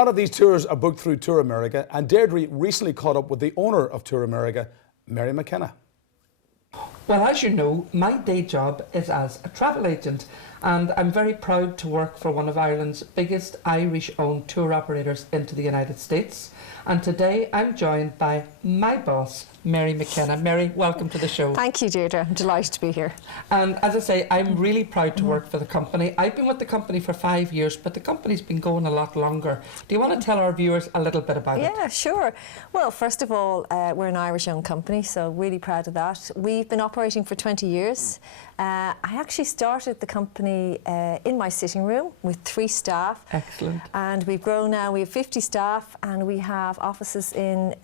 lot of these tours are booked through Tour America, and Deirdre recently caught up with the owner of Tour America, Mary McKenna. Well, as you know, my day job is as a travel agent, and I'm very proud to work for one of Ireland's biggest Irish-owned tour operators into the United States. And today I'm joined by my boss, Mary McKenna. Mary, welcome to the show. Thank you, Deirdre. I'm delighted to be here. And as I say, I'm really proud to work for the company. I've been with the company for 5 years, but the company's been going a lot longer. Do you want to tell our viewers a little bit about it? Yeah, sure. Well, first of all, we're an Irish-owned company, so really proud of that. We've been operating for 20 years. I actually started the company in my sitting room with 3 staff. Excellent. And we've grown now. We have 50 staff, and we have offices in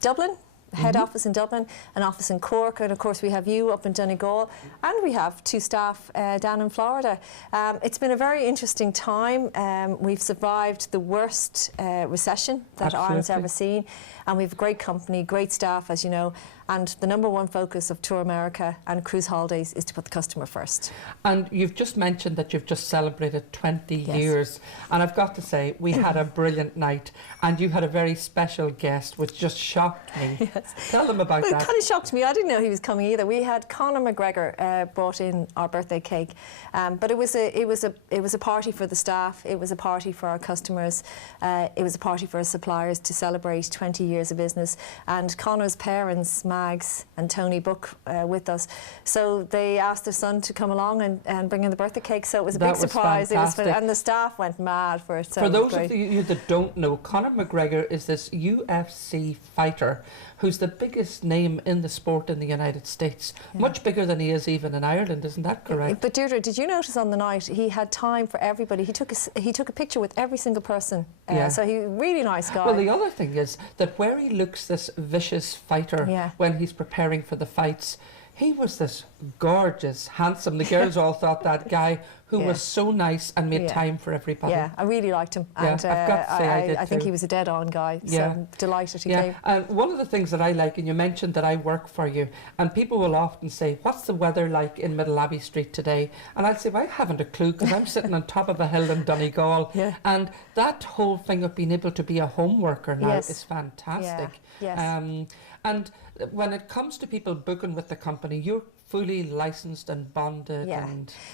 Dublin, head office in Dublin, an office in Cork, and of course we have you up in Donegal, and we have 2 staff down in Florida. It's been a very interesting time. We've survived the worst recession that Ireland's ever seen, and we have a great company, great staff, as you know, and the #1 focus of Tour America and Cruise Holidays is to put the customer first. And you've just mentioned that you've just celebrated 20 years, and I've got to say, we had a brilliant night, and you had a very special guest which just shocked me. Yes. Tell them about that. It kind of shocked me. I didn't know he was coming either. We had Conor McGregor brought in our birthday cake, but it was a party for the staff. It was a party for our customers. It was a party for our suppliers to celebrate 20 years of business. And Conor's parents, Mags and Tony, book with us, so they asked their son to come along and bring in the birthday cake. So it was a big surprise. Fantastic. And the staff went mad for it. So for those of you that don't know, Conor McGregor is this UFC fighter who's the biggest name in the sport in the United States, much bigger than he is even in Ireland. Isn't that correct? But Deirdre, did you notice on the night he had time for everybody? He took a picture with every single person. So he's a really nice guy. Well, the other thing is that where he looks this vicious fighter when he's preparing for the fights, he was this gorgeous, handsome. The girls all thought that guy who was so nice and made time for everybody. Yeah, I really liked him. And I've got to say I did I think too. he was a dead-on guy, so I'm delighted he came. And one of the things that I like, and you mentioned that I work for you, and people will often say, what's the weather like in Middle Abbey Street today? And I'll say, well, I haven't a clue, because I'm sitting on top of a hill in Donegal. And that whole thing of being able to be a home worker now is fantastic. And when it comes to people booking with the company, you're fully licensed and bonded.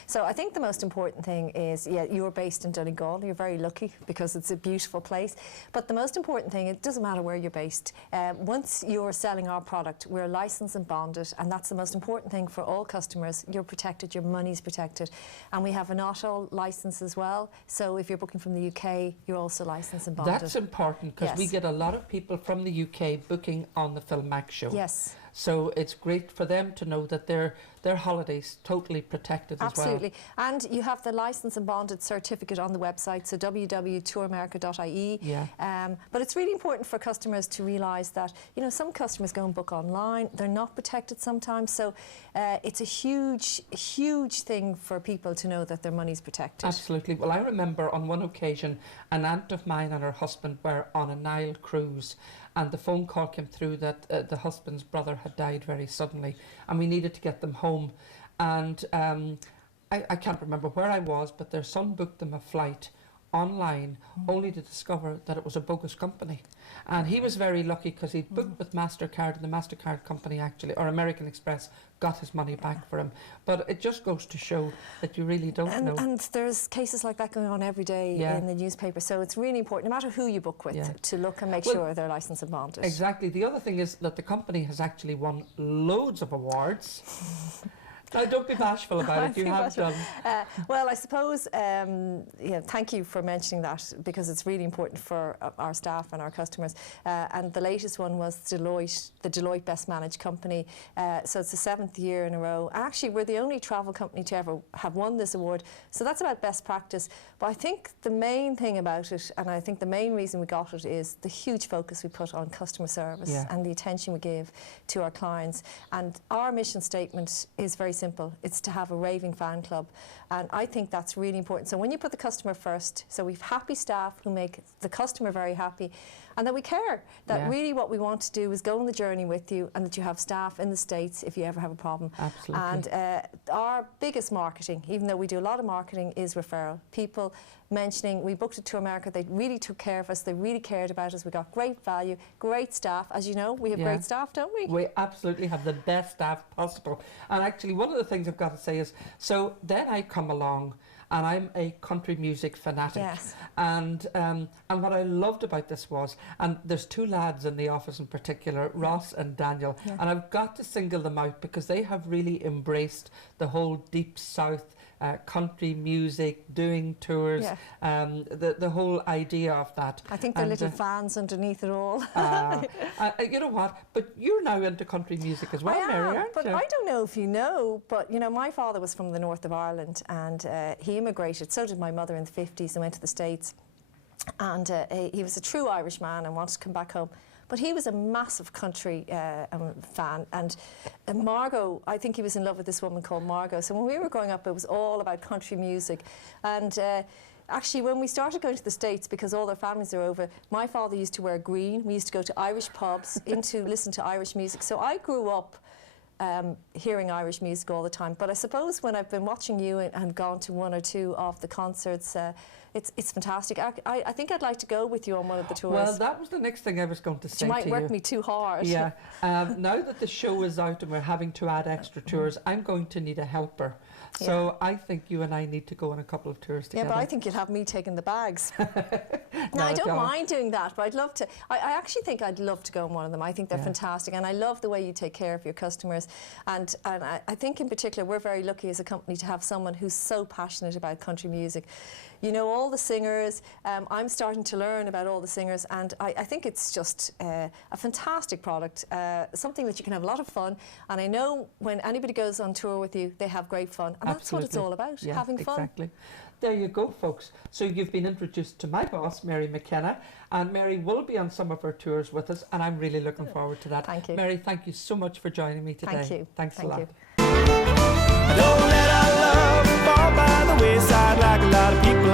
So I think the most important thing is, you're based in Donegal. You're very lucky because it's a beautiful place. But the most important thing, it doesn't matter where you're based. Once you're selling our product, we're licensed and bonded, and that's the most important thing for all customers. You're protected, your money's protected. And we have an auto license as well. So if you're booking from the UK, you're also licensed and bonded. That's important, because we get a lot of people from the UK booking on the Phil Mac show. Yes. So it's great for them to know that their holiday's totally protected as well. Absolutely. And you have the license and bonded certificate on the website, so www.touramerica.ie. But it's really important for customers to realise that, you know, some customers go and book online, they're not protected sometimes, so it's a huge thing for people to know that their money's protected. Absolutely. Well, I remember on one occasion an aunt of mine and her husband were on a Nile cruise, and the phone call came through that the husband's brother had died very suddenly, and we needed to get them home. And I can't remember where I was, but their son booked them a flight online, only to discover that it was a bogus company. And he was very lucky, because he'd booked with MasterCard, and the MasterCard company actually, or American Express, got his money back for him. But it just goes to show that you really don't know. And there's cases like that going on every day in the newspaper, so it's really important, no matter who you book with, to look and make sure they're licensed and bonded. Exactly. The other thing is that the company has actually won loads of awards. Now, don't be bashful about it. You have done. Well, I suppose, thank you for mentioning that, because it's really important for our staff and our customers. And the latest one was Deloitte, the Deloitte Best Managed Company. So it's the 7th year in a row. Actually, we're the only travel company to ever have won this award. So that's about best practice. But I think the main thing about it, and I think the main reason we got it, is the huge focus we put on customer service and the attention we give to our clients. And our mission statement is very simple. It's to have a raving fan club, and I think that's really important. So when you put the customer first, so we've happy staff who make the customer very happy, and that we care, that really what we want to do is go on the journey with you, and that you have staff in the States if you ever have a problem. Absolutely. And our biggest marketing, even though we do a lot of marketing, is referral. People mentioning we booked a Tour America. They really took care of us. They really cared about us. We got great value, great staff. As you know, we have great staff, don't we? We absolutely have the best staff possible. And actually, one of the things I've got to say is, so then I come along and I'm a country music fanatic. Yes. And what I loved about this was, and there's two lads in the office in particular, Ross and Daniel, and I've got to single them out because they have really embraced the whole deep south country music, doing tours, the whole idea of that. I think they're little fans underneath it all. You know what? But you're now into country music as well, Mary, aren't but you? I don't know if you know, but you know, my father was from the north of Ireland, and he immigrated. So did my mother in the 50s and went to the States. And he was a true Irishman and wanted to come back home. But he was a massive country fan, and Margot, I think he was in love with this woman called Margot. So when we were growing up, it was all about country music. And actually, when we started going to the States, because all their families are over, my father used to wear green. We used to go to Irish pubs, listen to Irish music. So I grew up hearing Irish music all the time. But I suppose when I've been watching you and gone to one or two of the concerts, it's fantastic. I think I'd like to go with you on one of the tours. Well, that was the next thing I was going to say to you. You might work me too hard. Yeah. Now that the show is out and we're having to add extra tours, I'm going to need a helper. So I think you and I need to go on a couple of tours together. Yeah, but I think you'll have me taking the bags. No, I don't mind doing that, but I'd love to. I actually think I'd love to go on one of them. I think they're fantastic, and I love the way you take care of your customers. And I think in particular, we're very lucky as a company to have someone who's so passionate about country music. You know all the singers. I'm starting to learn about all the singers, and I think it's just a fantastic product, something that you can have a lot of fun. And I know when anybody goes on tour with you, they have great fun, and that's what it's all about, having fun. Exactly. There you go, folks. So you've been introduced to my boss, Mary McKenna, and Mary will be on some of her tours with us, and I'm really looking forward to that. Thank you. Mary, thank you so much for joining me today. Thank you. Thanks a lot. You. Don't let our love fall by the wayside like a lot of people